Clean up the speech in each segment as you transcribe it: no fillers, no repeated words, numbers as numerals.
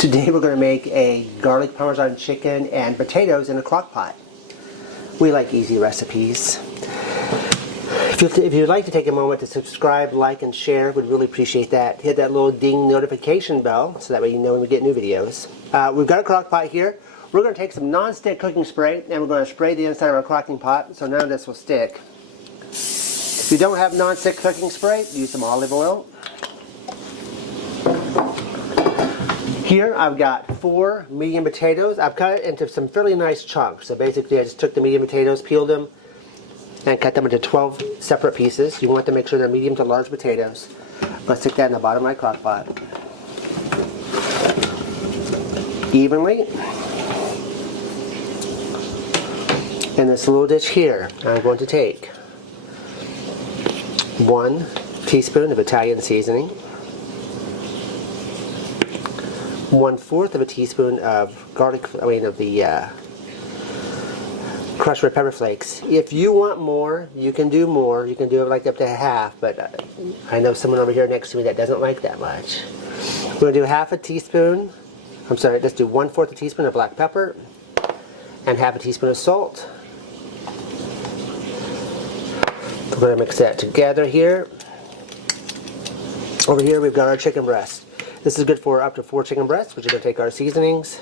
Today we're going to make a garlic parmesan chicken and potatoes in a crock pot. We like easy recipes. If you'd like to take a moment to subscribe, like, and share, we'd really appreciate that. Hit that little ding notification bell so that way you know when we get new videos. We've got a crock pot here. We're going to take some non-stick cooking spray and we're going to spray the inside of our crock pot so none of this will stick. If you don't have non-stick cooking spray, use some olive oil. Here I've got 4 medium potatoes. I've cut it into some fairly nice chunks. So basically I just took the medium potatoes, peeled them, and cut them into 12 separate pieces. You want to make sure they're medium to large potatoes. I'm going to stick that in the bottom of my crock pot. Evenly. In this little dish here, I'm going to take 1 teaspoon of Italian seasoning, 1/4 of a teaspoon of crushed red pepper flakes. If you want more, you can do more. You can do it like up to half, but I know someone over here next to me that doesn't like that much. We're going to do half a teaspoon, let's do 1/4 a teaspoon of black pepper and half a teaspoon of salt. We're going to mix that together here. Over here we've got our chicken breast. This is good for up to 4 chicken breasts. We're going to take our seasonings,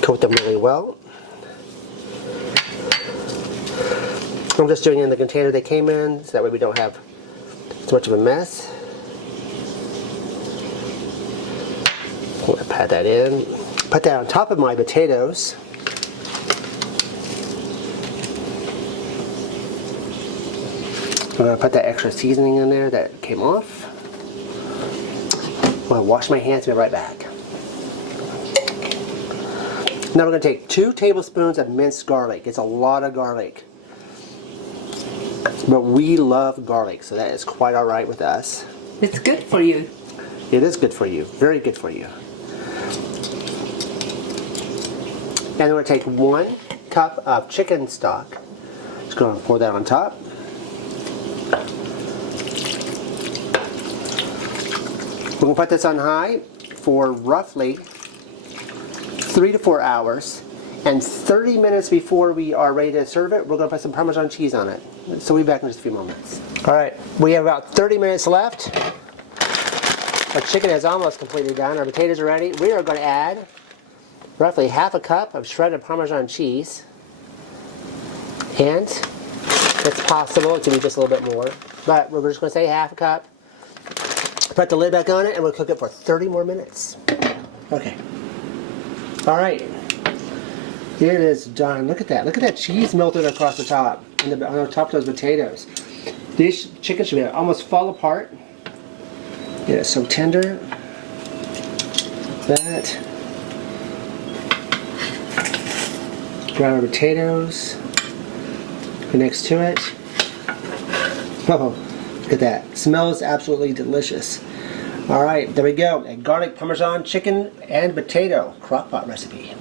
coat them really well. I'm just doing it in the container they came in, so that way we don't have too much of a mess. I'm going to pat that in. Put that on top of my potatoes. I'm going to put that extra seasoning in there that came off. I'm going to wash my hands and be right back. Now we're going to take 2 tablespoons of minced garlic. It's a lot of garlic. But we love garlic, so that is quite alright with us. It's good for you. It is good for you. Very good for you. And we're going to take 1 cup of chicken stock. Just going to pour that on top. We're going to put this on high for roughly 3 to 4 hours. And 30 minutes before we are ready to serve it, we're going to put some Parmesan cheese on it. So we'll be back in just a few moments. Alright, we have about 30 minutes left. Our chicken is almost completely done. Our potatoes are ready. We are going to add roughly half a cup of shredded Parmesan cheese. And it's possible it could be just a little bit more. But we're just going to say half a cup. Put the lid back on it and we'll cook it for 30 more minutes. Okay. Alright. Here it is done. Look at that. Look at that cheese melted across the top. On the top of those potatoes. This chicken should be almost fall apart. Yeah, it's so tender. That. Grab our potatoes. Go next to it. Oh, look at that. Smells absolutely delicious. Alright, there we go. A garlic parmesan chicken and potato crock pot recipe.